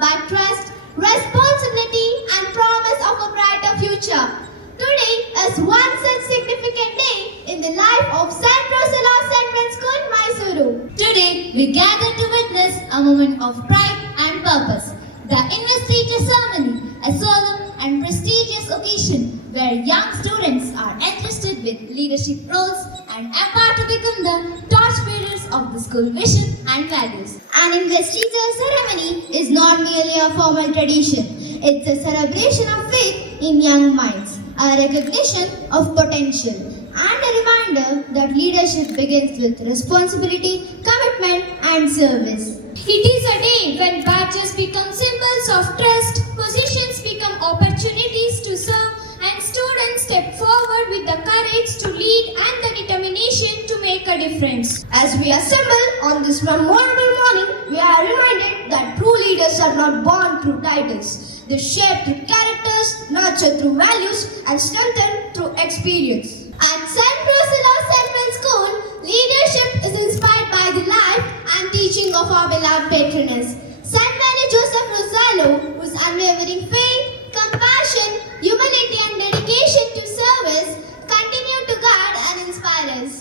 by trust, responsibility, and promise of a brighter future. Today is one such significant day in the life of St.Rossello'sCentralSchool, Mysuru. Today, we gather to witness a moment of pride and purpose. The Investiture Ceremony, a solemn and prestigious occasion where young students are entrusted with leadership roles and empowered to become the torchbearers of the school vision and values. An Investiture Ceremony is not merely a formal tradition. It's a celebration of faith in young minds, a recognition of potential, and a reminder that leadership begins with responsibility, commitment, and service. It is a day when badges become symbols of trust, positions become opportunities to serve, and students step forward with the courage to lead and the determination to make a difference. As we assemble on this memorable morning, we are reminded that true leaders are not born through titles. They shape through characters, nurtured through values, and strengthened through experience. At St.Rossello'sCentralSchool, leadership is inspired by the life and teaching of our beloved patroness, St.Rossello'sCentralSchool, whose unwavering faith, compassion, humility, and dedication to service continue to guide and inspire us.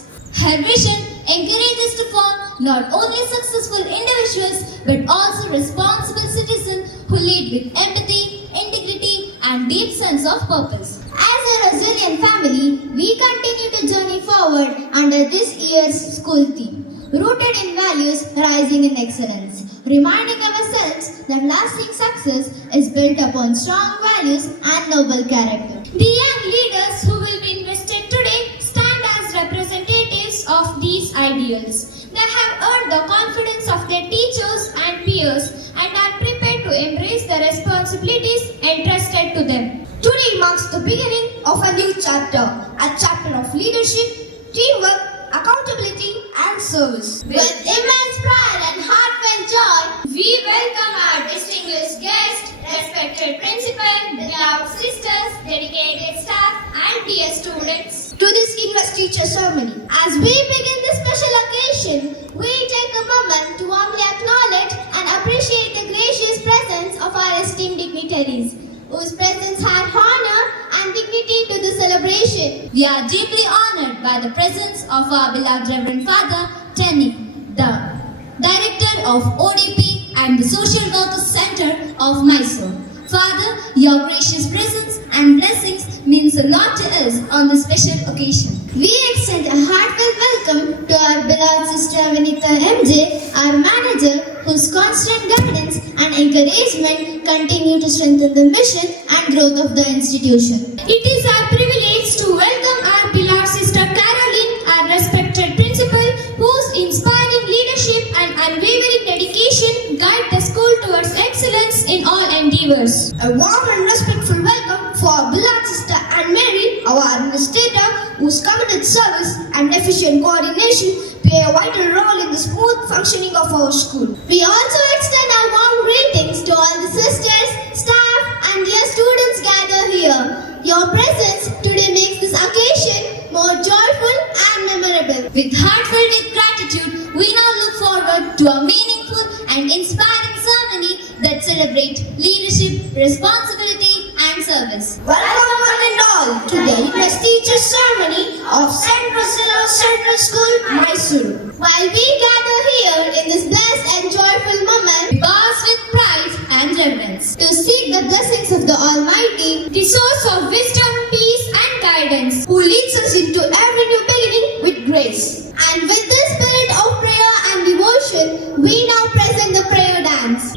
Her vision encourages to form not only successful individuals but also responsible citizens who lead with empathy, integrity, and deep sense of purpose. As a resilient family, we continue to journey forward under this year's school theme, rooted in values, rising in excellence, reminding ourselves that lasting success is built upon strong values and noble character. The young leaders who will be invested today stand as representatives of these ideals. They have earned the confidence of their teachers and peers and are prepared to embrace the responsibilities entrusted to them. Today marks the beginning of a new chapter, a chapter of leadership, teamwork, accountability, and service. With immense pride and heartfelt joy, We welcome our distinguished guests, respected principal, beloved sisters, dedicated staff, and dear students, to this Investiture Ceremony. As we begin this special occasion, we take a moment to warmly acknowledge and appreciate the gracious presence of our esteemed dignitaries, whose presence had honor and dignity to the celebration. We are deeply honored by the presence of our beloved Reverend Father Tenny, the Director of ODP and the Social Workers Center of Mysuru. Father, your gracious presence and blessings means a lot to us on this special occasion. We extend a heartfelt welcome to our beloved sister Vineetha MJ, our manager, whose constant guidance and encouragement continue to strengthen the mission and growth of the institution. It is our privilege to welcome our beloved sister Caroline, our respected principal, whose inspiring leadership and unwavering dedication guide the school towards excellence in all endeavors. A warm and respectful welcome for our beloved sister Anne Mary, our administrator, whose committed service and efficient coordination play a vital role in the smooth functioning of our school. We also extend our warm greetings to all the sisters, staff, and dear students gathered here. Your presence today makes this occasion more joyful and memorable. With heartfelt gratitude, we now look forward to a meaningful and inspiring ceremony that celebrates leadership, responsibility, and service. Welcome one and all to the Investiture Ceremony of St.Rossello'sCentralSchool, Mysuru. While we gather here in this blessed and joyful moment, We pass with pride and reverence to seek the blessings of the Almighty, the source of wisdom, peace, and guidance. who leads us into every new beginning with grace. And with this spirit of prayer and devotion, we now present the prayer dance.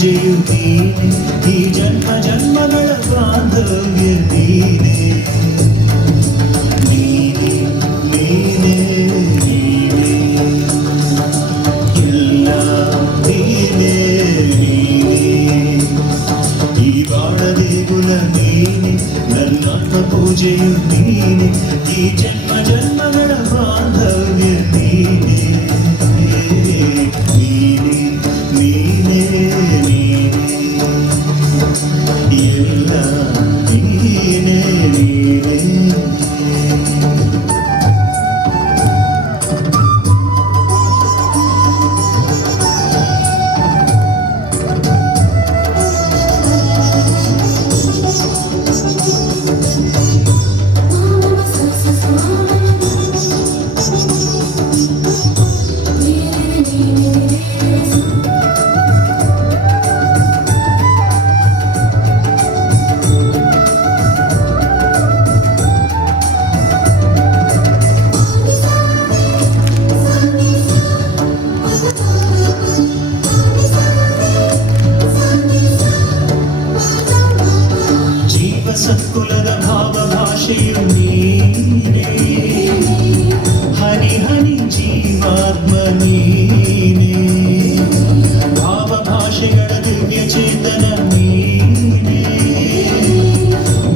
ಪೂಜೆಯು ನೀನೆ, ಈ ಜನ್ಮ ಜನ್ಮಗಳ ಬಾಂಧವ್ಯ ನೀನೆ. ನೀನೆ ನೀನೆ ನೀನೆ ಎಲ್ಲ ನೀನೆ ನೀನೆ, ಈ ಬಾಳ ದೇಗುಲ ನೀನೆ, ನನ್ನಾತ್ಮ ಪೂಜೆಯು ನೀನೆ, ಈ ಜನ್ಮ ಜನ್ಮಗಳ ಬಾಂಧವ್ಯ ನೀನೆ. ನೀನೆ ನೀನೆ ನೀನೆ ಎಲ್ಲ ನೀನೆ ನೀನೆ. ಸತ್ಕುಲದ ಭಾವ ಭಾಷೆಯು ನೀನೆ, ಹನಿ ಹನಿ ಜೀವಾತ್ಮ ನೀನೆ, ಭಾವ ಭಾಷೆಗಳ ದಿವ್ಯ ಚೇತನ ನೀನೆ,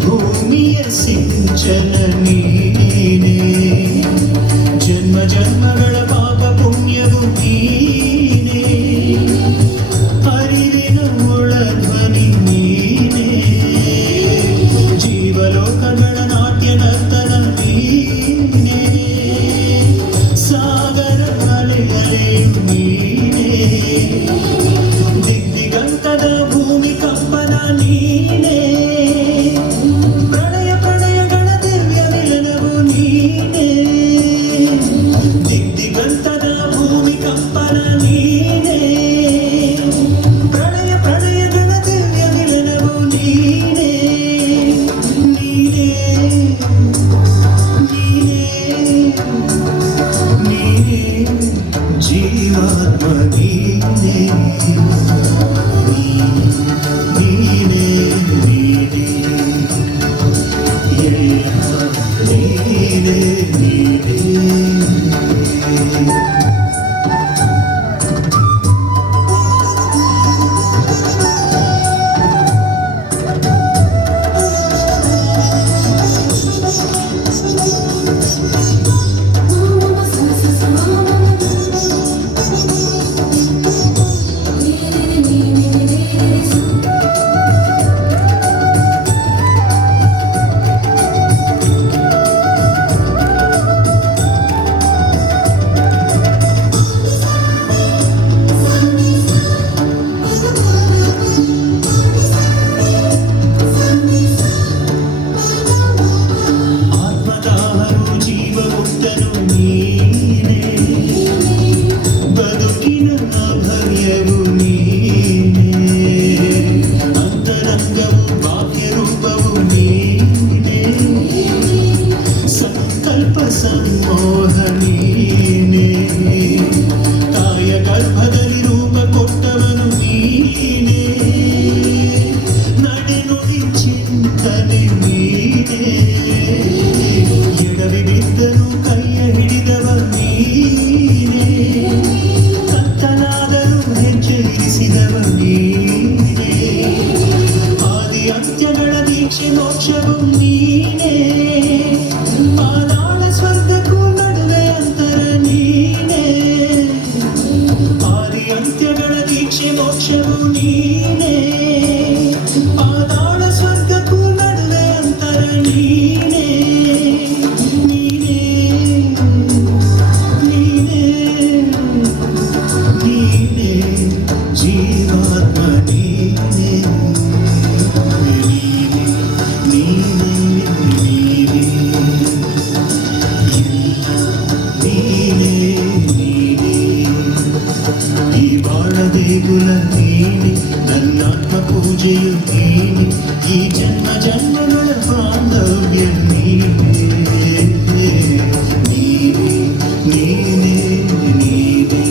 ಭೂಮಿಯ ಸಿಂಚನ ನೀನೆ, ಜನ್ಮ ಜನ್ಮಗಳ ಪಾಪ ಪುಣ್ಯವು ನೀನೆ, ಅರಿವಿನ ಒಳಧ್ವನಿ ನೀನೆ, ಜೀವಲೋಕಗಳ ನಾಟ್ಯ ನರ್ತನ ನೀನೆ, ಸಾಗರ ಅಲೆಯಲೆಯು ನೀನೆ, ದಿಗ್ದಿಗಂತದ ಭೂಮಿ ಕಂಪನ ನೀನೆ, ಪ್ರಳಯ ಪ್ರಳಯಗಳ ದಿವ್ಯ ಮಿಲನವು ನೀನೆ, ದಿಗ್ದಿಗಂತದ ಭೂಮಿ ಕಂಪನ ನೀನೆ, ಪ್ರಳಯ ಪ್ರಳಯಗಳ ದಿವ್ಯ ಮಿಲನವು ನೀನೆ. ಜೀವಾತ್ಮ ನೀನೆ, ನೀನೆ ನೀನೆ ಎಲ್ಲ ನೀನೆ ನೀನೆ. ಸಂಮೋಹನೀನೆ, ತಾಯ ಗರ್ಭದಲ್ಲಿ ರೂಪ ಕೊಟ್ಟವನು ನೀನೆ, ನಡೆ ನುಡಿ ಚಿಂತನೆ ನೀನೆ, ಎಡವಿ ಬಿದ್ದರೂ ಕೈಯ ಹಿಡಿದವ ನೀನೆ, ಕತ್ತಲಾದರೂ ಹೆಜ್ಜೆ ಇರಿಸಿದವ ನೀನೆ, ಆದಿ ಅಂತ್ಯಗಳ ದೀಕ್ಷೆ ಮೋಕ್ಷವು ನೀನೆ, ಸ್ವರ್ಗಕ್ಕೂ ನಡುವೆ ಅಂತರ ನೀನೆ, ಆದಿ ಅಂತ್ಯಗಳ ದೀಕ್ಷೆ ಮೋಕ್ಷವು ನೀನೆ, ಪಾದಾಳ ಸ್ವರ್ಗಕ್ಕೂ ನಡುವೆ ಅಂತರ ನೀನೆ, ನೀನೆ ನೀನೆ ನೀನೆ ಜೀವಾತ್ಮ ನೀನೆ, ನೀನೆ ನೀನೆ ನೀನೆ ಈ ಬಾಳ ದೇಗುಲ ನೀನೆ, ನನ್ನಾತ್ಮ ಪೂಜೆಯು ನೀನೆ, ಈ ಜನ್ಮ ಜನ್ಮಗಳ ಬಾಂಧವ್ಯ ನೀನೆ, ನೀನೆ ನೀನೆ ನೀನೆ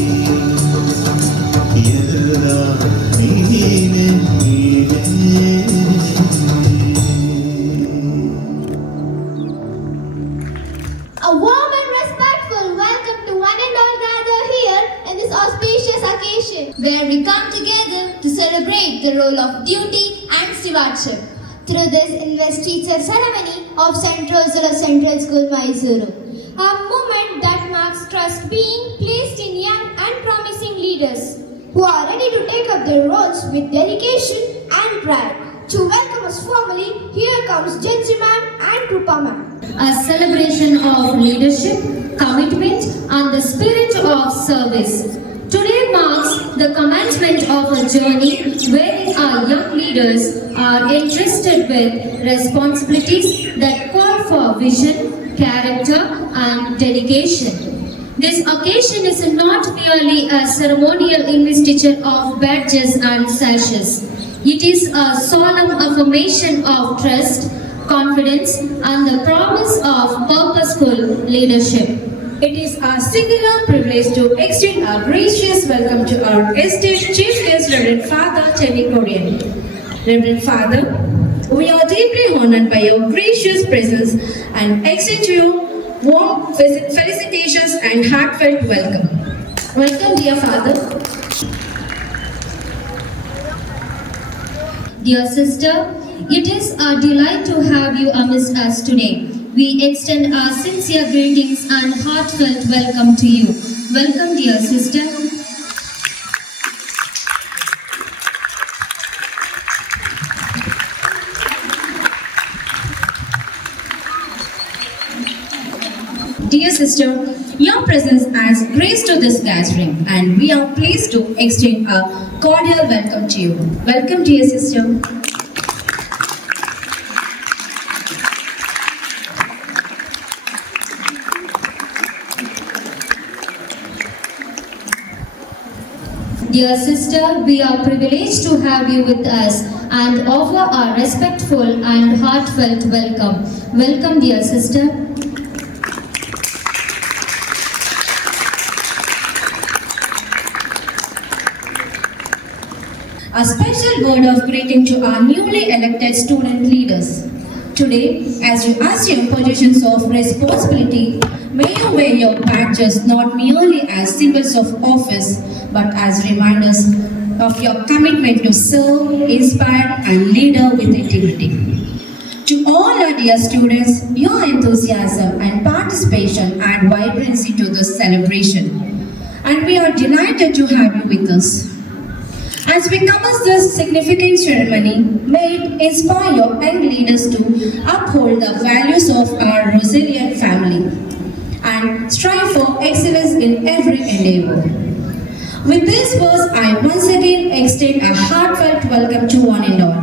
ಎಲ್ಲ നീനെ A warm and respectful welcome to one and all gathered here in this auspicious occasion. where we come together to celebrate the role of duty and stewardship. Through this Investiture Ceremony of St.Rossello'sCentralSchool, Mysuru. A moment that marks trust being placed in young and promising leaders who are ready to take up their roles with dedication and pride. To welcome us formally, here comes Gentleman and Krupaman. A celebration of leadership, commitment, and the spirit of service. Today marks the commencement of a journey wherein our young leaders are entrusted with responsibilities that call for vision, character, and dedication. This occasion is not merely a ceremonial investiture of badges and sashes. It is a solemn affirmation of trust, confidence, and the promise of purposeful leadership. It is our singular privilege to extend our gracious welcome to our esteemed Chief Guest, Reverend Father Tenny. Reverend Father, we are deeply honored by your gracious presence and extend to you warm felicitations and heartfelt welcome. Welcome, dear Father. Dear sister, it is a delight to have you amidst us today. We extend our sincere greetings and heartfelt welcome to you. Welcome, dear sister. Dear sister, your presence adds grace to this gathering and we are pleased to extend a cordial welcome to you. Welcome, dear sister. Dear sister, we are privileged to have you with us and offer our respectful and heartfelt welcome. Welcome, dear sister. A special word of greeting to our newly elected student leaders. Today, as you assume positions of responsibility, may you wear your badges not merely as symbols of office, but as reminders of your commitment to serve, inspire, and lead with integrity. To all our dear students, your enthusiasm and participation add vibrancy to this celebration, and we are delighted to have you with us. As we commence this significant ceremony, may it inspire your young leaders to uphold the values of our resilient family and strive for excellence in every endeavor. With this verse, I once again extend a heartfelt welcome to one and all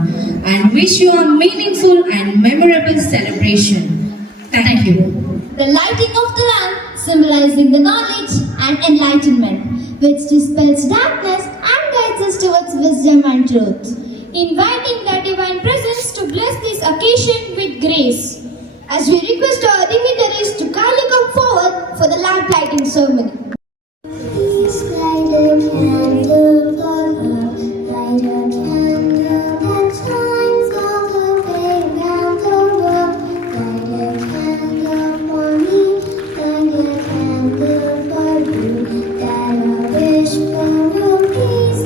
and wish you a meaningful and memorable celebration. Thank you. The lighting of the lamp symbolizing the knowledge and enlightenment, which dispels darkness and guides us towards wisdom and truth. inviting the divine presence to bless this occasion with grace. As we request our dignitaries to kindly come forward for the lamp lighting ceremony. Please light a candle for love, light a candle that shines all the way round the world. Light a candle for me, light a candle for you, that a wish for world peace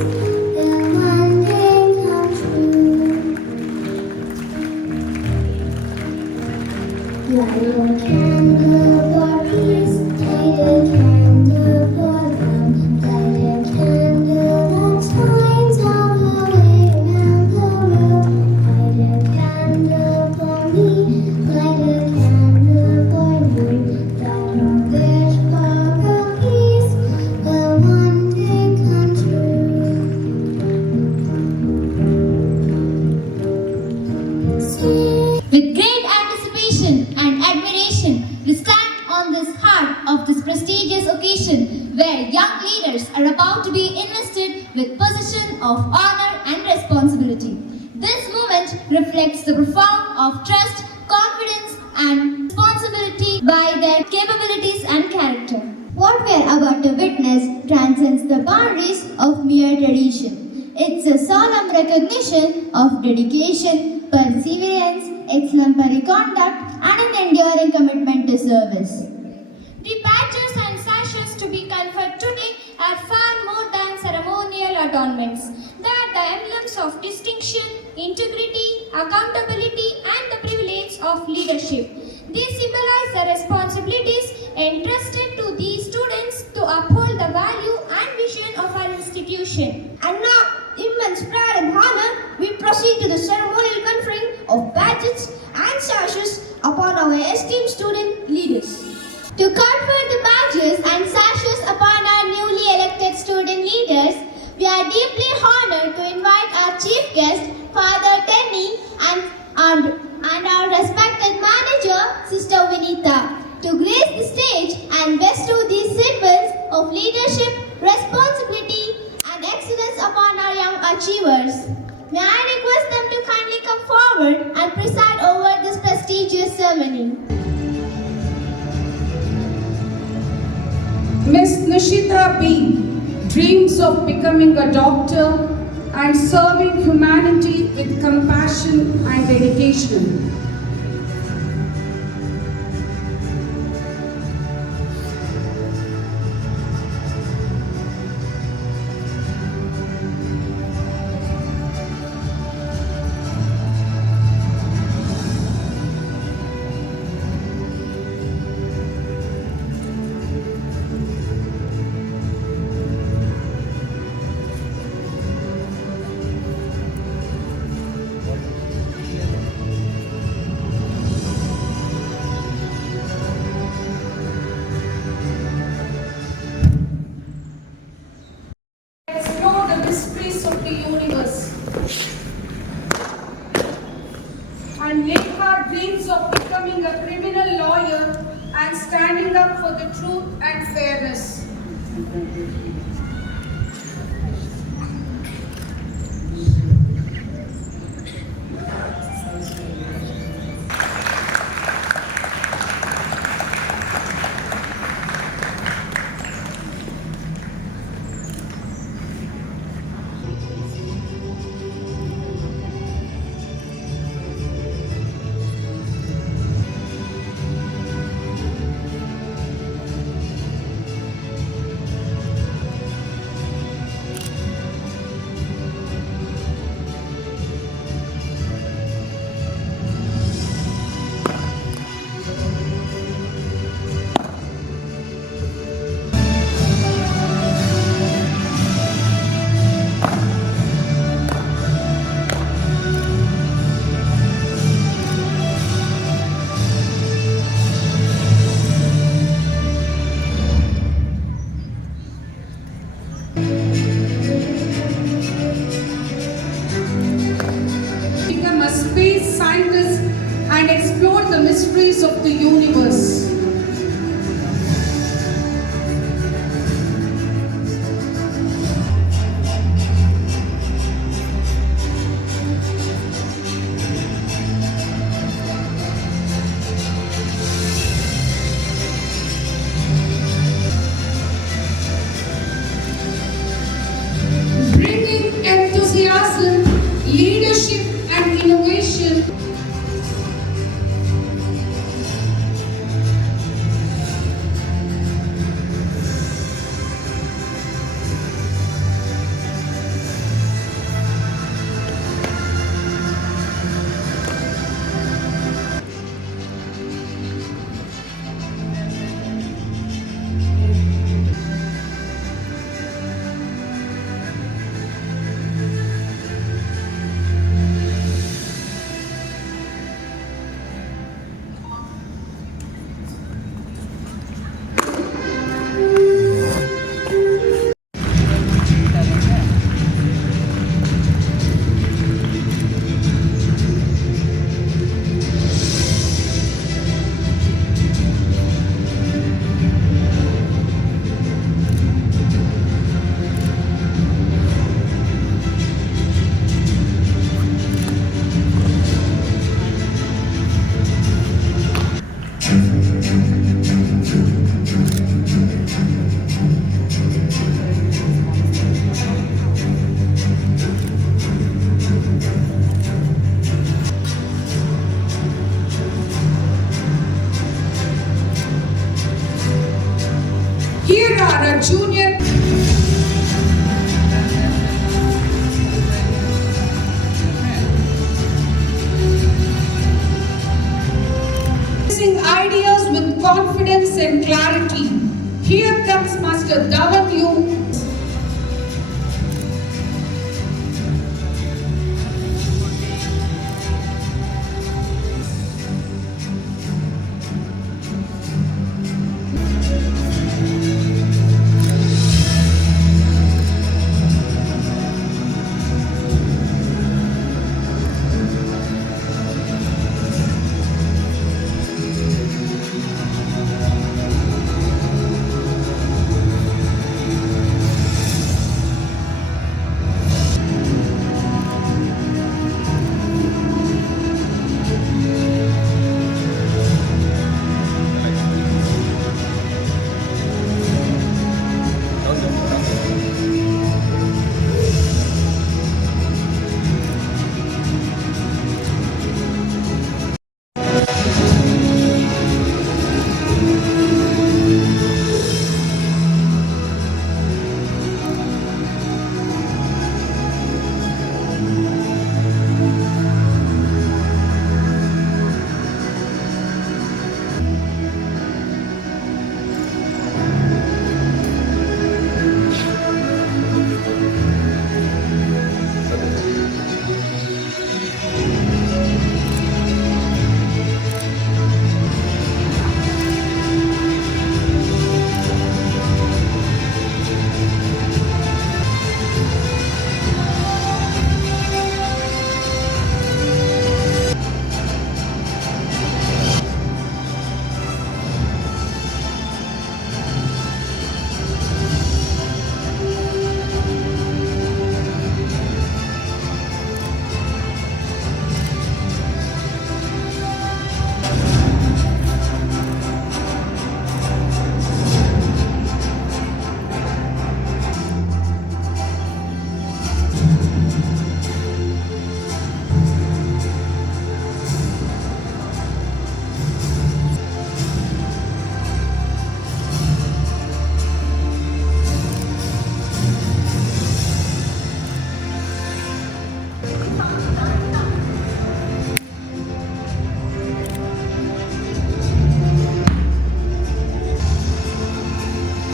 will one day come true. Light a candle for peace, light a candle for love, light a candle that shines all the way round the world. Light a candle for me, light a candle for you, that a wish for world peace will one day come true. With great anticipation and admiration, we stand on this heart of this prestigious occasion where young leaders are about to be invested with position of honor and responsibility. This moment reflects the profound of trust, confidence and responsibility by their capabilities and character. What we are about to witness transcends the boundaries of mere tradition. It's a solemn recognition of dedication, perseverance, exemplary conduct, and an enduring commitment to service. The badges and sashes to be conferred today are far more than ceremonial adornments. They are the emblems of distinction, integrity, accountability, and the privilege of leadership. These symbolize the responsibilities entrusted to these students to uphold the value and vision of our institution. And now, immense pride and honor, we proceed to the ceremonial conferring of badges and sashes upon our esteemed student leaders. To confer the badges and sashes upon our newly elected student leaders, we are deeply honored to invite our chief guest, Father Tenny, and our respected manager, Sister Vineetha, to grace the stage and bestow these symbols of leadership, responsibility, and excellence upon our young achievers. May I request them to kindly come forward and preside over this prestigious ceremony. Miss Nishita B. dreams of becoming a doctor and serving humanity with compassion and dedication. Explore the mysteries of the universe and make our dreams of becoming a criminal lawyer and standing up for the truth and fairness. Become a space scientist and explore the mysteries of the universe. Bringing enthusiasm, leadership, and innovation and clarity. Here comes Master W.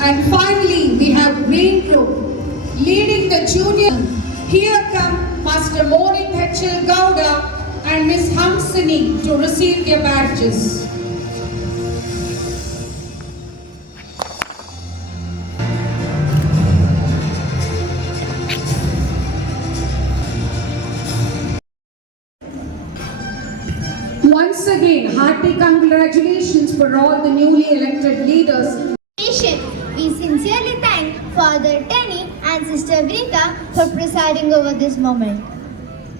And finally, we have Green Group leading the junior. Here come Master Mori Thechil Gowda and Miss Hamsini to receive their badges. Once again, hearty congratulations for all the newly elected leaders. We sincerely thank Father Tenny and Sister Vineetha for presiding over this moment.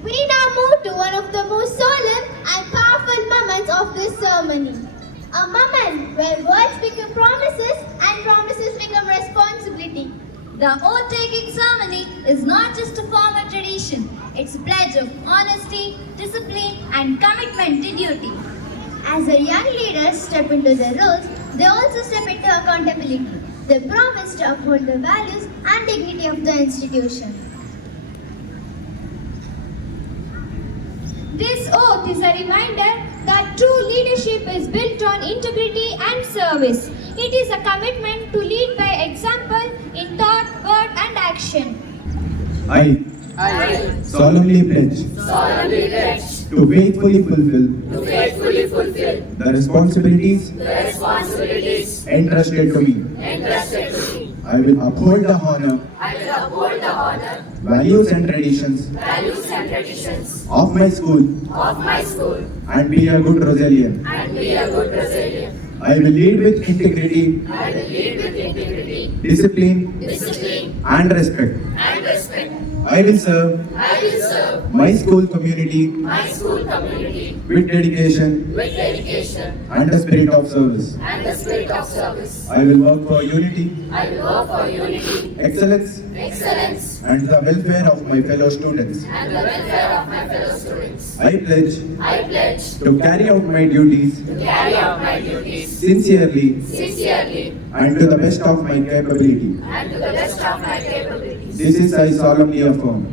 We now move to one of the most solemn and powerful moments of this ceremony. A moment where words become promises and promises become responsibility. The oath-taking ceremony is not just a formal tradition. It's a pledge of honesty, discipline, and commitment to duty. As our young leaders step into their roles, they also step into accountability. They promise to uphold the values and dignity of the institution. This oath is a reminder that true leadership is built on integrity and service. It is a commitment to lead by example in thought, word, and action. I solemnly pledge to faithfully fulfill the responsibilities entrusted to me. I will uphold the honor, values and traditions of my school and be a good Rosalian. I will lead with integrity, discipline and respect. I will serve my school community with dedication and a spirit of service. I will work for unity, excellence and the welfare of my fellow students. I pledge to carry out my duties sincerely and to the best of my capability. This is I solemnly affirm.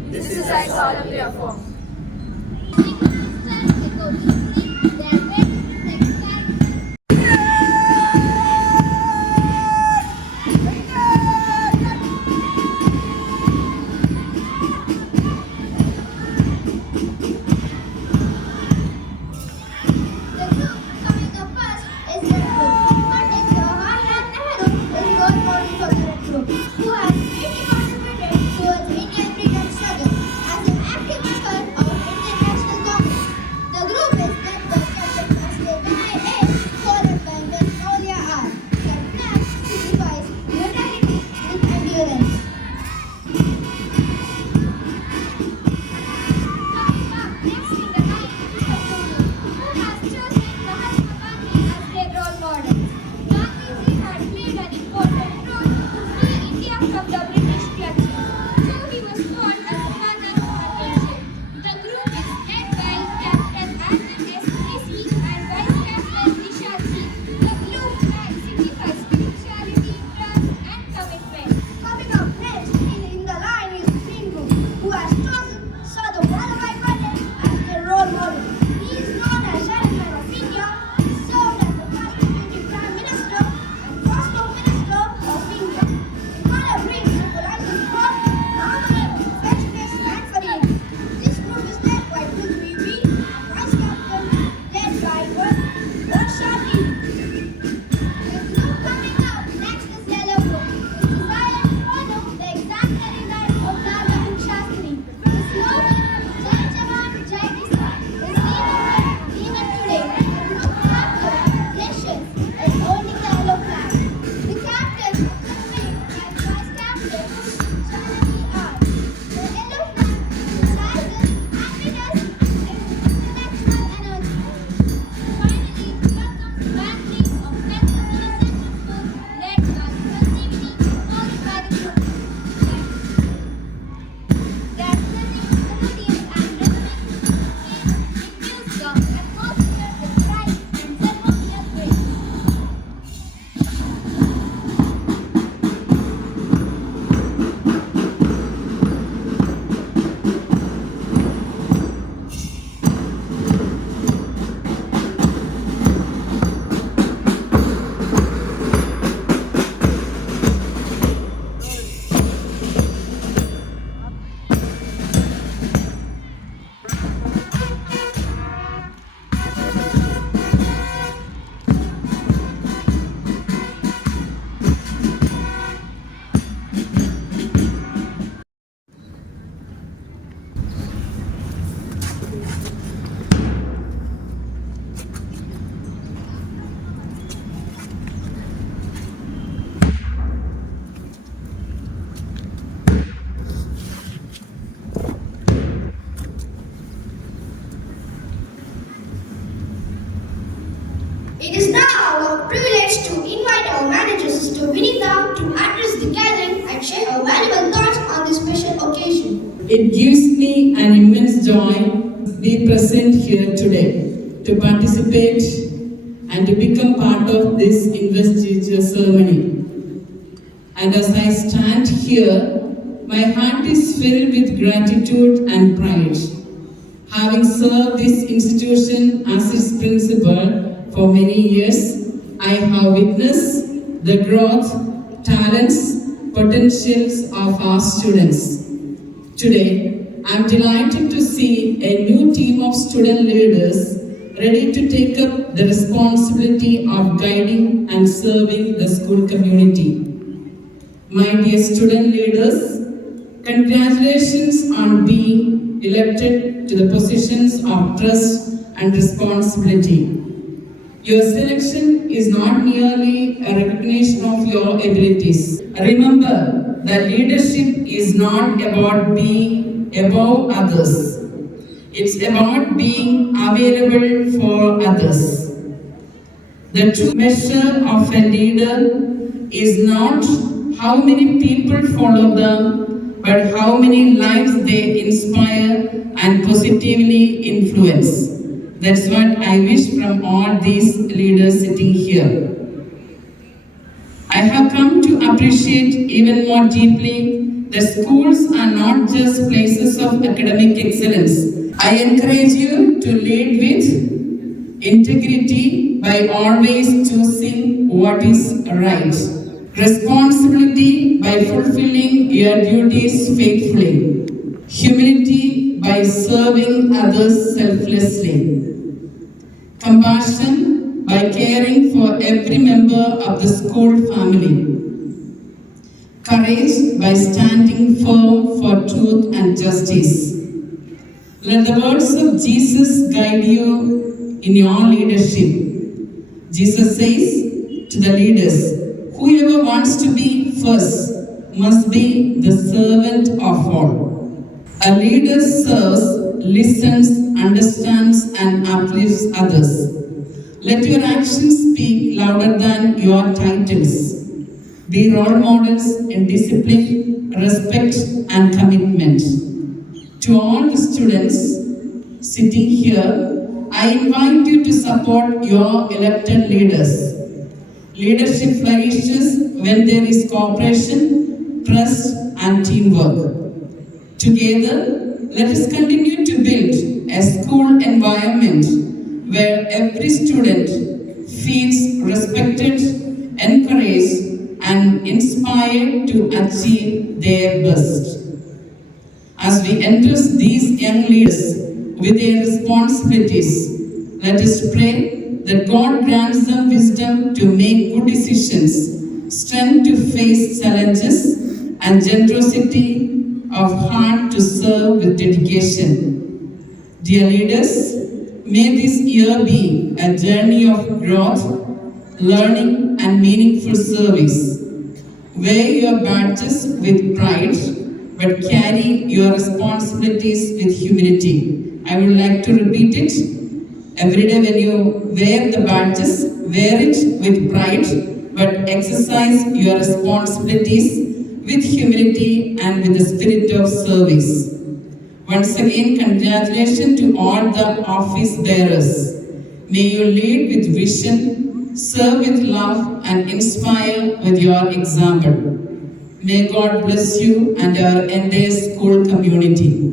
It is now our privilege to invite our manager, Sister Vineetha, to address the gathering and share her valuable thoughts on this special occasion. It gives me an immense joy to be present here today, to participate and to become part of this Investiture Ceremony. And as I stand here, my heart is filled with gratitude and pride. Having served this institution as its principal for many years, I have witnessed the growth, talents, potentials of our students. Today, I am delighted to see a new team of student leaders ready to take up the responsibility of guiding and serving the school community. My dear student leaders, congratulations on being elected to the positions of trust and responsibility. Your selection is not merely a recognition of your abilities. Remember that leadership is not about being above others. It's about being available for others. The true measure of a leader is not how many people follow them, but how many lives they inspire and positively influence. That's what I wish from all these leaders sitting here. I have come to appreciate even more deeply that schools are not just places of academic excellence. I encourage you to lead with integrity by always choosing what is right. Responsibility by fulfilling your duties faithfully. Humility by serving others selflessly. Compassion by caring for every member of the school family. Courage by standing firm for truth and justice. Let the words of Jesus guide you in your leadership. Jesus says to the leaders, whoever wants to be first must be the servant of all. A leader serves, listens, understands, and uplifts others. Let your actions speak louder than your titles. Be role models in discipline, respect, and commitment. To all the students sitting here, I invite you to support your elected leaders. Leadership flourishes when there is cooperation, trust, and teamwork. Together, let us continue to build a school environment where every student feels respected, encouraged, and inspired to achieve their best. As we entrust these young leaders with their responsibilities, let us pray that God grants them wisdom to make good decisions, strength to face challenges, and generosity of heart to serve with dedication. Dear leaders, may this year be a journey of growth, learning, and meaningful service. Wear your badges with pride, but carry your responsibilities with humility. I would like to repeat it. Every day when you wear the badges, wear it with pride, but exercise your responsibilities with humility and with the spirit of service. Once again, congratulations to all the office bearers. May you lead with vision, serve with love, and inspire with your example. May God bless you and our entire school community.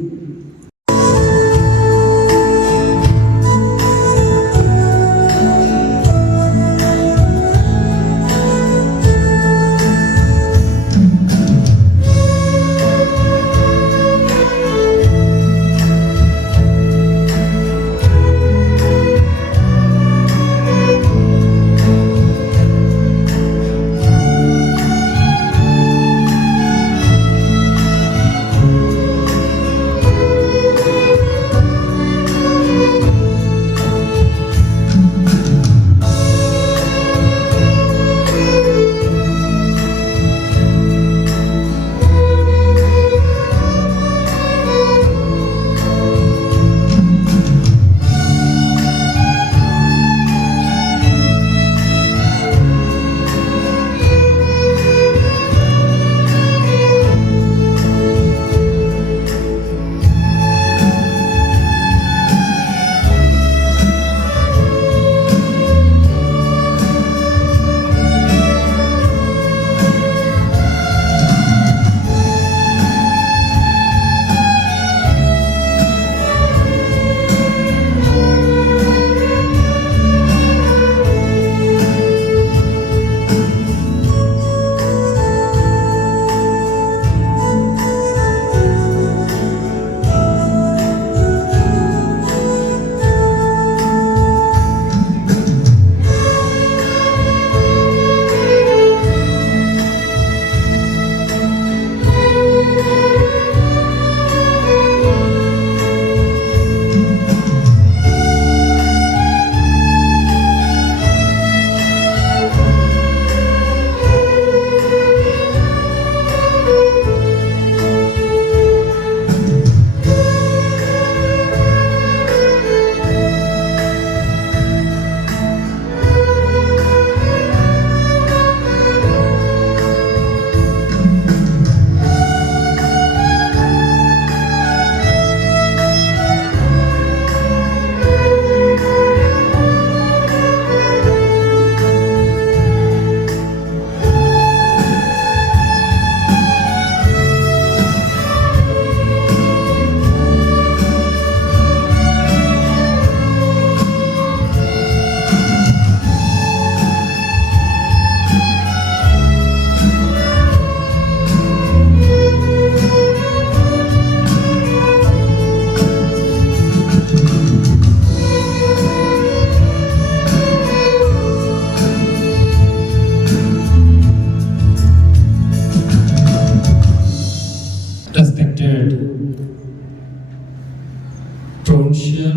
official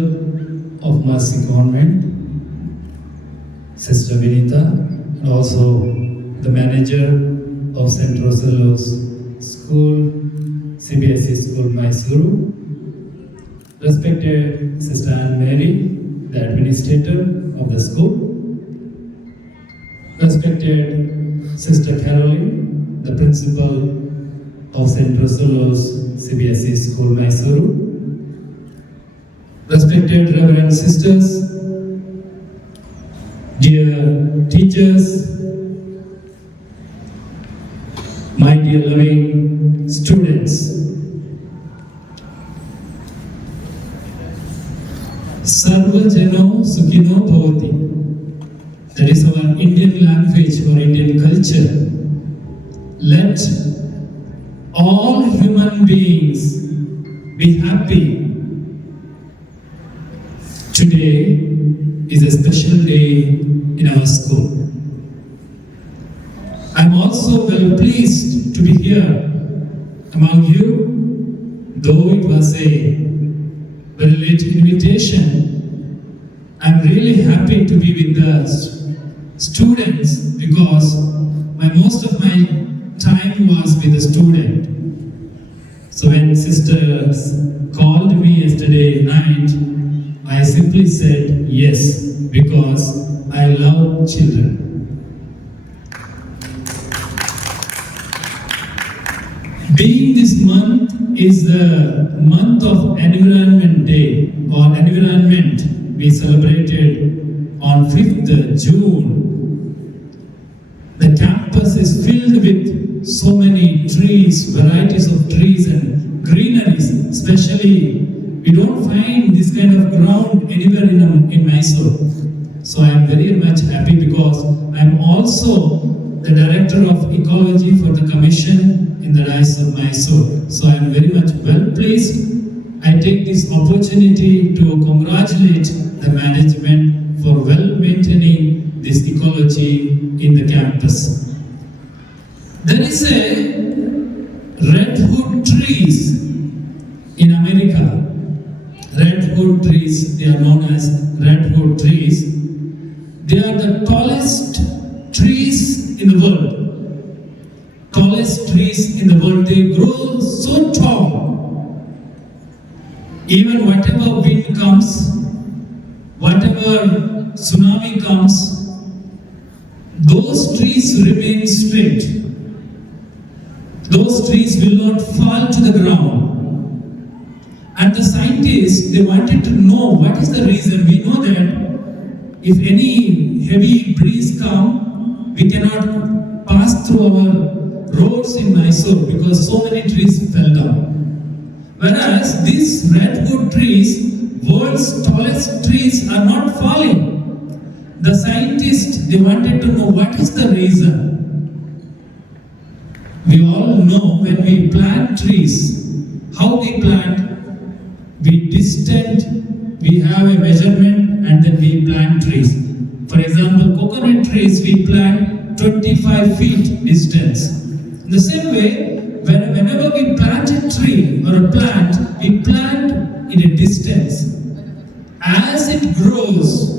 of Mercy Convent, Sister Vineetha, and also the manager of St.Rossello'sCschool, CBSE School, Mysuru, respected Sister Anne Mary, the administrator of the school, respected Sister Caroline, the principal of St.Rossello'sCentralSchool, CBSE School, Mysuru, respected Reverend Sisters, dear teachers, my dear loving students, Sarvajano Sukhino Bhavati. That is our Indian language or Indian culture. Let all human beings be happy. Today is a special day in our school. I'm also well pleased to be here among you, though it was a very late invitation. I'm really happy to be with the students because most of my time was with the student. So when sisters called me yesterday night, I simply said yes because I love children. Being this month is the month of Environment Day or Environment we celebrated on 5th June. The campus is filled with so many trees, varieties of trees and greeneries. Especially, we don't find this kind of ground anywhere in Mysuru. So I am very much happy because I am also the Director of Ecology for the Commission in the Diocese of Mysuru. So I am very much well pleased. I take this opportunity to congratulate the management for well maintaining this ecology in the campus. There is a redwood trees in America. Redwood trees, they are known as redwood trees. They are the tallest trees in the world. Tallest trees in the world. They grow so tall. Even whatever wind comes, whatever tsunami comes, those trees remain straight. Those trees will not fall to the ground. And the scientists, they wanted to know what is the reason. We know that if any heavy breeze comes, we cannot pass through our roads in Mysuru because so many trees fell down. Whereas these redwood trees, world's tallest trees, are not falling. The scientists, they wanted to know what is the reason. We all know when we plant trees, how we plant, we have a measurement and then we plant trees. For example, coconut trees, we plant 25 feet distance. In the same way, whenever we plant a tree or a plant, we plant in a distance. As it grows,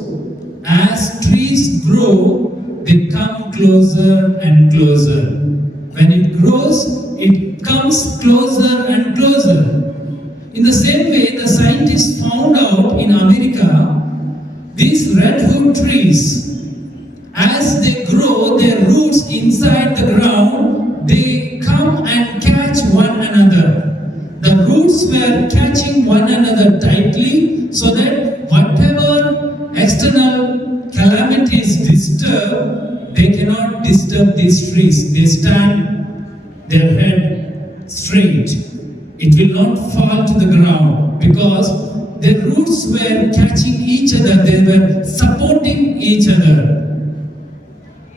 as trees grow, they come closer and closer. When it grows, it comes closer and closer. In the same way, the scientists found out in America, these redwood trees, as they grow, their roots inside the ground, they come and catch one another. The roots were catching one another tightly so that whatever external calamities disturb, they cannot disturb these trees. They stand their head straight. It will not fall to the ground because their roots were catching each other. They were supporting each other.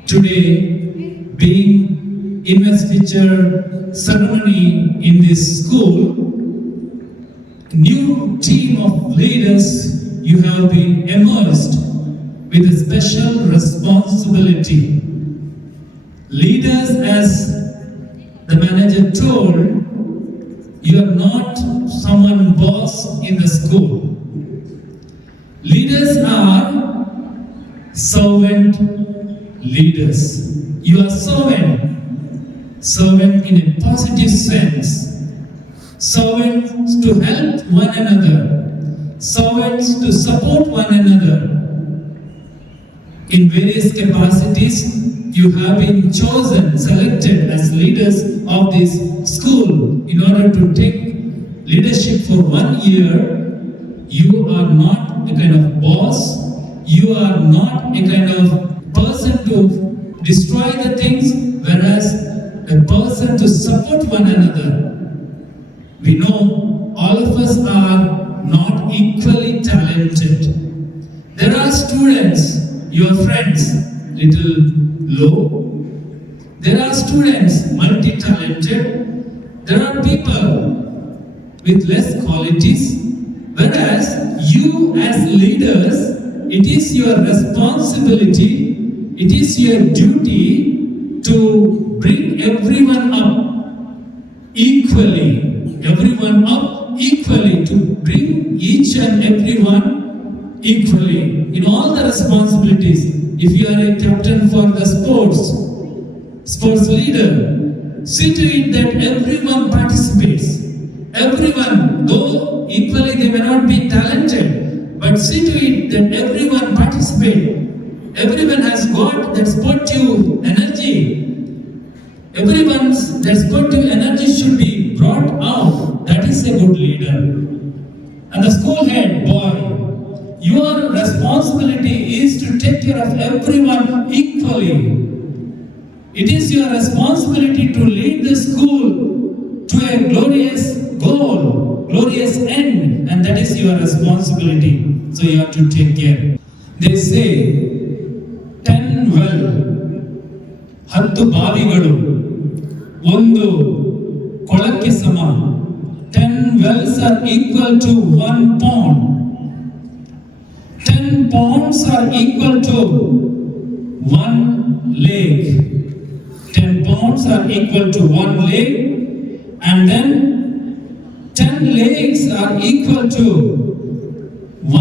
Today, being Investiture Ceremony in this school, new team of leaders, you have been immersed with a special responsibility. Leaders, as the manager told, you are not someone boss in the school. servant leaders. You are servant. Servant in a positive sense. Servants to help one another. Servants to support one another. In various capacities, you have been chosen, selected as leaders of this school in order to take leadership for 1 year. You are not a kind of boss. You are not a kind of person to destroy the things, whereas a person to support one another. We know all of us are not equally talented. There are students, your friends, little low. There are students, multi-talented. There are people with less qualities. Whereas you as leaders, it is your responsibility, it is your duty to bring everyone up equally. Everyone up equally, to bring each and everyone equally in all the responsibilities. If you are a captain for the sports leader, see to it that everyone participates. Everyone, though equally they may not be talented, but see to it that everyone participates. Everyone has got that sportive energy. Everyone's that sportive energy should be brought out. That is a good leader. And the school head, boy, your responsibility is to take care of everyone equally. It is your responsibility to lead the school to a glorious goal, glorious end, and that is your responsibility. So you have to take care. They say, 10 well, 10 ಬಾವಿಗಳು ಒಂದು ಕೊಳಕ್ಕೆ ಸಮ. 10 wells are equal to 1 pond. 10 ponds are equal to 1 lake. 10 ponds are equal to 1 lake, and then 10 lakes are equal to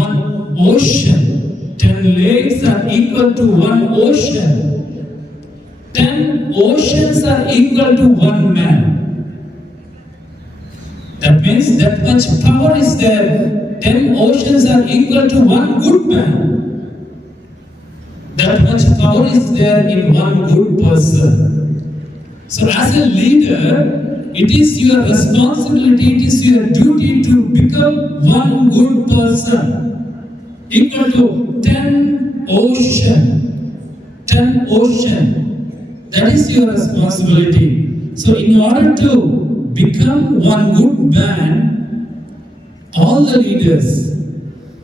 1 ocean. 10 lakes are equal to 1 ocean. 10 oceans are equal to 1 man. That means that much power is there. 10 oceans are equal to 1 good man. That much power is there in 1 good person. So as a leader, it is your responsibility, it is your duty to become 1 good person, equal to 10 ocean. 10 ocean. That is your responsibility. So in order to become 1 good man, all the leaders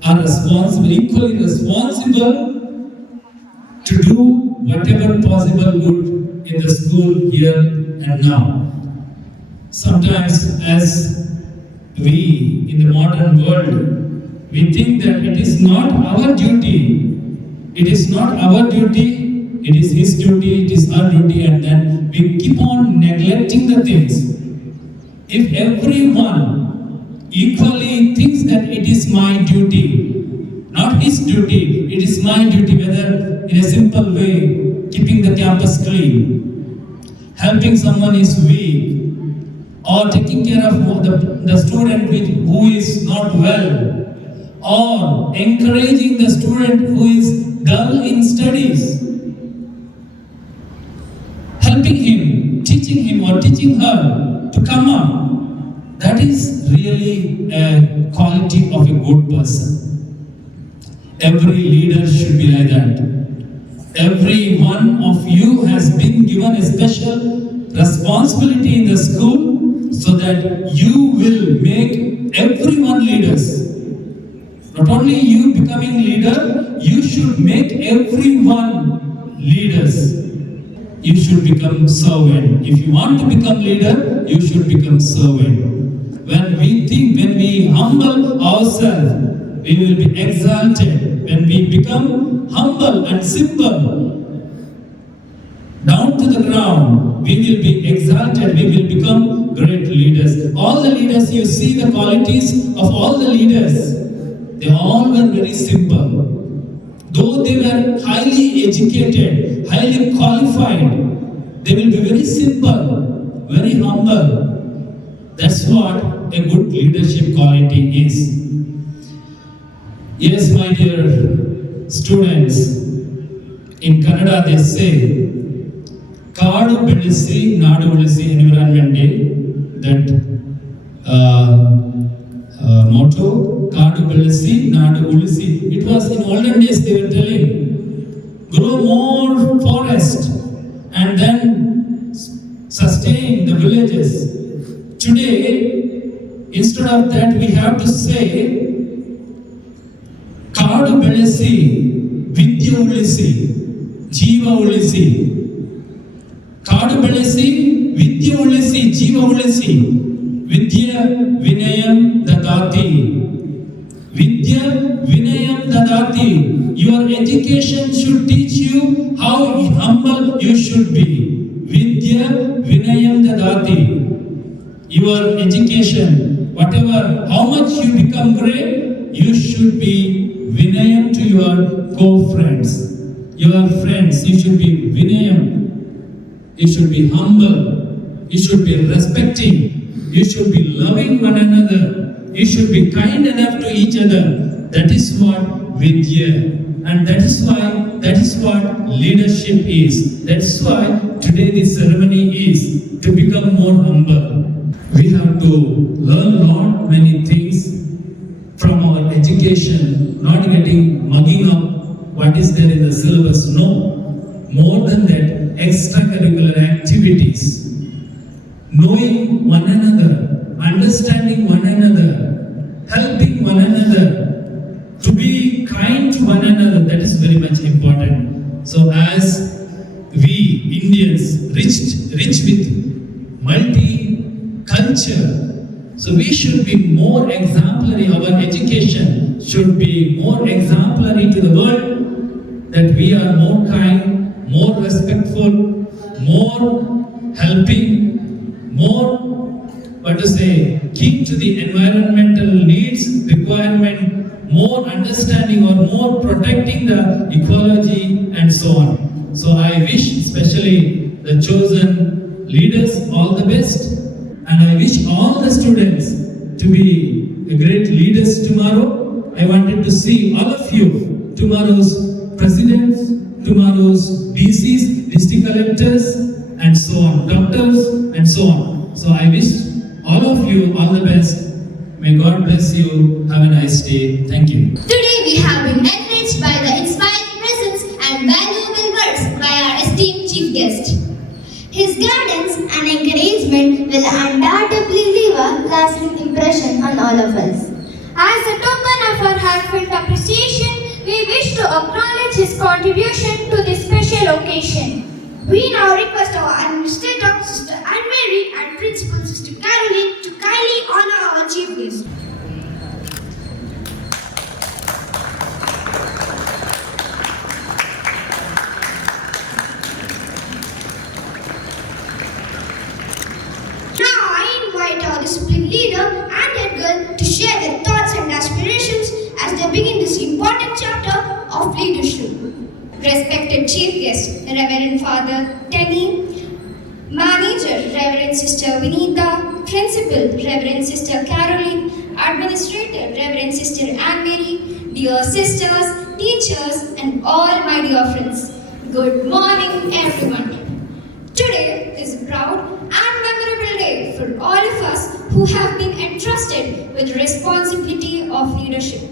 are responsible, equally responsible to do whatever possible good in the school here and now. Sometimes as we in the modern world, we think that it is not our duty. It is not our duty, it is his duty, it is our duty, and then we keep on neglecting the things. If everyone equally thinks that it is my duty, not his duty, it is my duty, whether in a simple way, keeping the campus clean, helping someone is weak, or taking care of the student who is not well, or encouraging the student who is dull in studies, helping him, teaching him or teaching her to come up. That is really a quality of a good person. Every leader should be like that. Every one of you has been given a special responsibility in the school so that you will make everyone leaders. Not only you becoming leader, you should make everyone leaders. You should become servant. If you want to become leader, you should become servant. When we humble ourselves, we will be exalted. When we become humble and simple, down to the ground, we will be exalted. We will become great leaders. All the leaders, you see the qualities of all the leaders. They all were very simple. though they were highly educated, highly qualified, they will be very simple, very humble. That's what a good leadership quality is. Yes, my dear students, in Kannada they say, Kaadu Belisi, Nadu Ulisi Environment Day, that motto, Kaadu Belisi, Nadu Ulisi. It was in olden days they were telling, grow more forest and then sustain the villages. Today, instead of that, we have to say, Kaadu Belisi, Vidya Ulisi, Jiva Ulisi. Kaadu Belisi, Vidya Ulisi, Jiva Ulisi. Vidya Vinayam Dadati. Vidya Vinayam Dadati. Your education should teach you how humble you should be. Vidya Vinayam Dadati. Your education, whatever, how much you become great, you should be Vinayam to your co-friends. Your friends, you should be Vinayam. You should be humble. You should be respecting. You should be loving one another. You should be kind enough to each other. That is what Vidya. And that is what leadership is. That's why today this ceremony is to become more humble. We have to learn lot many things from our education, not getting mugging up what is there in the syllabus. No. More than that, extracurricular activities. Knowing one another, understanding one another, helping one another, to be kind to one another, that is very much important. So as we Indians, rich with multi-culture, so we should be more exemplary, our education should be more exemplary to the world, that we are more kind, more respectful, more helping, more, keen to the environmental needs, requirement, more understanding or more protecting the ecology and so on. So I wish especially the chosen leaders all the best, and I wish all the students to be great leaders tomorrow. I wanted to see all of you, tomorrow's presidents, tomorrow's DCs, district collectors, and so on, doctors, and so on. So I wish all of you all the best. May God bless you. Have a nice day. Thank you. Today we have been enriched by the inspiring presence and valuable words by our esteemed chief guest. His guidance and encouragement will undoubtedly leave a lasting impression on all of us. As a token of our heartfelt appreciation, we wish to acknowledge his contribution to this special occasion. We now request our administrator, Sister Anne-Marie, and Principal, Sister Caroline, to kindly honor our chief guest. Now I invite our discipline leader and head girl to share their thoughts and aspirations as they begin this important chapter of leadership. Respected chief guest, Reverend Father Tenny, Manager, Reverend Sister Vineetha, Principal, Reverend Sister Caroline, Administrator, Reverend Sister Anne-Marie, dear sisters, teachers, and all my dear friends. Good morning, everyone. Today is a proud and memorable day for all of us who have been entrusted with the responsibility of leadership.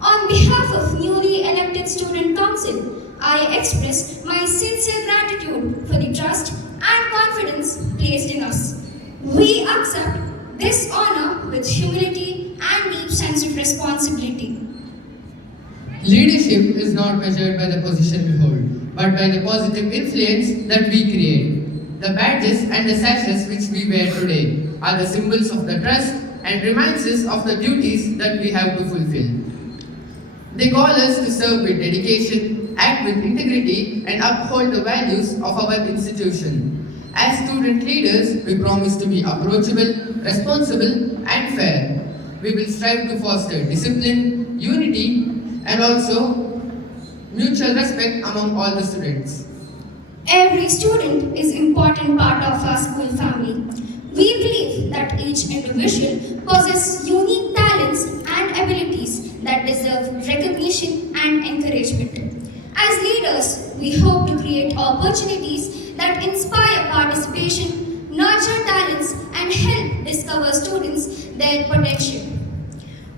On behalf of newly elected Student Council, I express my sincere gratitude for the trust and confidence placed in us. We accept this honor with humility and deep sense of responsibility. Leadership is not measured by the position we hold, but by the positive influence that we create. The badges and the sashes which we wear today are the symbols of the trust and reminds us of the duties that we have to fulfill. They call us to serve with dedication, act with integrity, and uphold the values of our institution. As student leaders, we promise to be approachable, responsible, and fair. We will strive to foster discipline, unity, and also mutual respect among all the students. Every student is an important part of our school family. We believe that each individual possesses unique talents and abilities that deserve recognition and encouragement. As leaders, we hope to create opportunities that inspire participation, nurture talents, and help discover students their potential.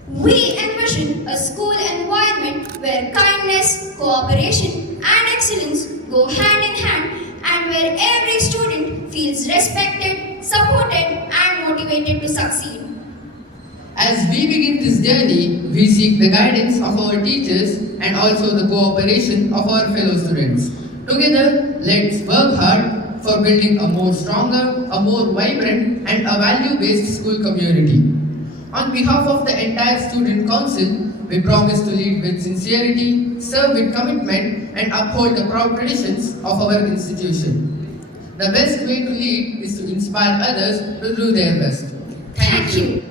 We envision a school environment where kindness, cooperation, and excellence go hand in hand, and where every student feels respected, supported, and motivated to succeed. As we begin this journey, we seek the guidance of our teachers and also the cooperation of our fellow students. Together, let's work hard for building a more stronger, a more vibrant, and a value-based school community. On behalf of the entire Student Council, we promise to lead with sincerity, serve with commitment, and uphold the proud traditions of our institution. The best way to lead is to inspire others to do their best. Thank you.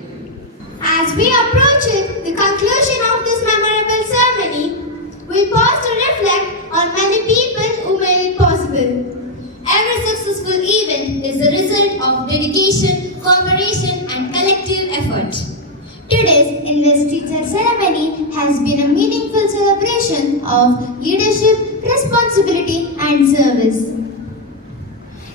As we approach the conclusion of this memorable ceremony, we pause to reflect on many people who made it possible. Every successful event is the result of dedication, cooperation, and collective effort. Today's Investiture Ceremony has been a meaningful celebration of leadership, responsibility, and service.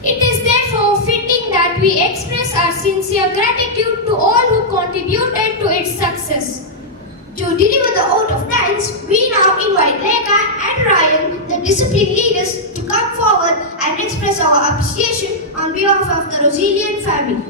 It is therefore fitting that we express our sincere gratitude to all who contributed to its success. To deliver the oath of thanks, we now invite Rekha and Ryan, the discipline leaders, to come forward and express our appreciation on behalf of the Rosellian family.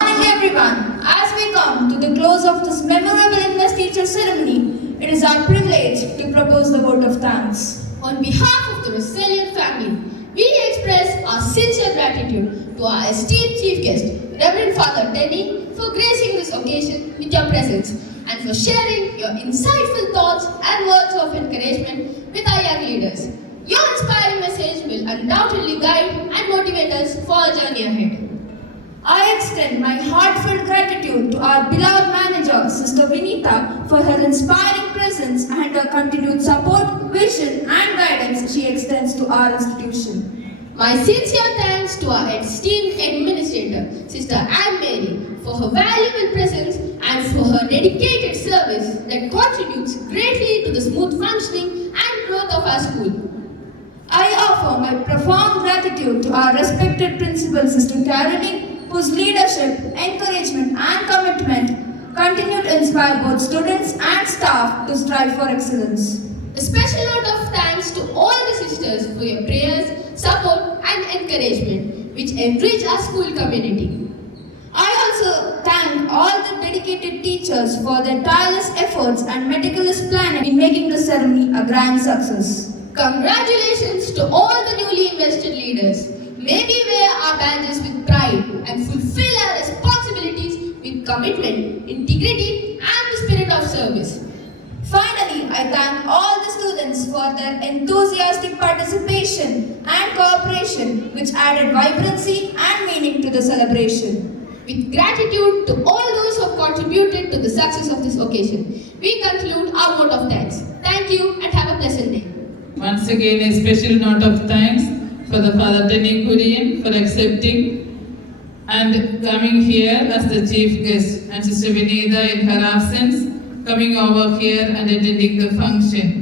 Good morning everyone. As we come to the close of this memorable Investiture Ceremony, it is our privilege to propose the vote of thanks. On behalf of the Rosellian family, we express our sincere gratitude to our esteemed chief guest, Reverend Father Denny, for gracing this occasion with your presence and for sharing your insightful thoughts and words of encouragement with our young leaders. Your inspiring message will undoubtedly guide and motivate us for our journey ahead. I extend my heartfelt gratitude to our beloved manager, Sister Vineetha, for her inspiring presence and her continued support, vision, and guidance she extends to our institution. My sincere thanks to our esteemed administrator, Sister Anne Mary, for her valuable presence and for her dedicated service that contributes greatly to the smooth functioning and growth of our school. I offer my profound gratitude to our respected principal, Sister Caroline, whose leadership, encouragement, and commitment continue to inspire both students and staff to strive for excellence. A special note of thanks to all the sisters for your prayers, support, and encouragement, which enrich our school community. I also thank all the dedicated teachers for their tireless efforts and meticulous planning in making the ceremony a grand success. Congratulations to all the newly invested leaders. May we wear our badges with pride and fulfill our responsibilities with commitment, integrity, and the spirit of service. Finally, I thank all the students for their enthusiastic participation and cooperation, which added vibrancy and meaning to the celebration. With gratitude to all those who have contributed to the success of this occasion, we conclude our vote of thanks. Thank you and have a pleasant day. Once again, a special note of thanks for the Father Denny Kurian for accepting and coming here as the chief guest, and Sister Vineetha in her absence coming over here and attending the function.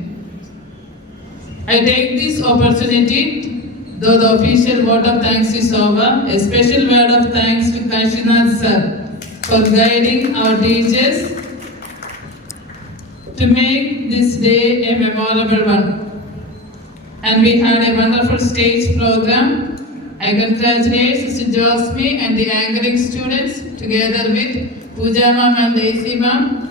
I take this opportunity, though the official vote of thanks is over, a special word of thanks to Kaishinath sir for guiding our teachers to make this day a memorable one. And we had a wonderful stage program. I congratulate Sister Josme and the anchoring students together with Pooja Ma'am and Daisy Ma'am.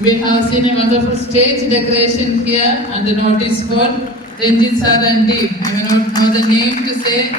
We have seen a wonderful stage decoration here and the notice board. Renjit sir and team. I may not know the name to say,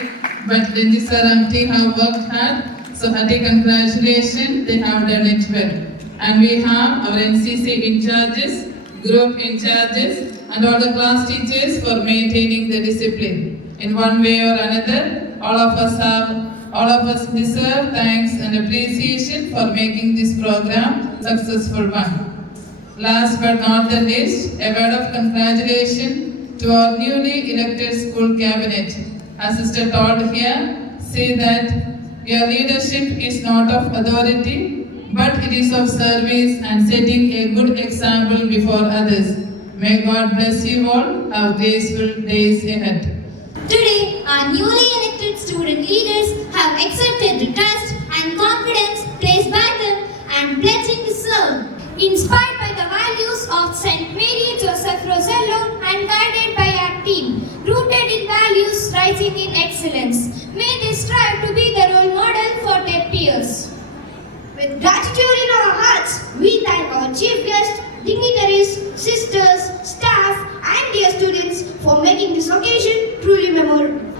but Renjit sir and team have worked hard. So hearty congratulations, they have done it well. And we have our NCC in charges, group in charges, and all the class teachers for maintaining the discipline. In one way or another, all of us have All of us deserve thanks and appreciation for making this program successful one. Last but not the least, a word of congratulations to our newly elected school cabinet. As Sister told here, say that your leadership is not of authority, but it is of service and setting a good example before others. May God bless you all. Have graceful days ahead. Today, our newly elected student leaders have accepted the trust and confidence placed by them and pledging to serve. Inspired by the values of St. Joseph Rosello and guided by our team, rooted in values rising in excellence, may they strive to be the role model for their peers. With gratitude in our hearts, we thank our chief guests, dignitaries, sisters, staff, and dear students for making this occasion truly memorable.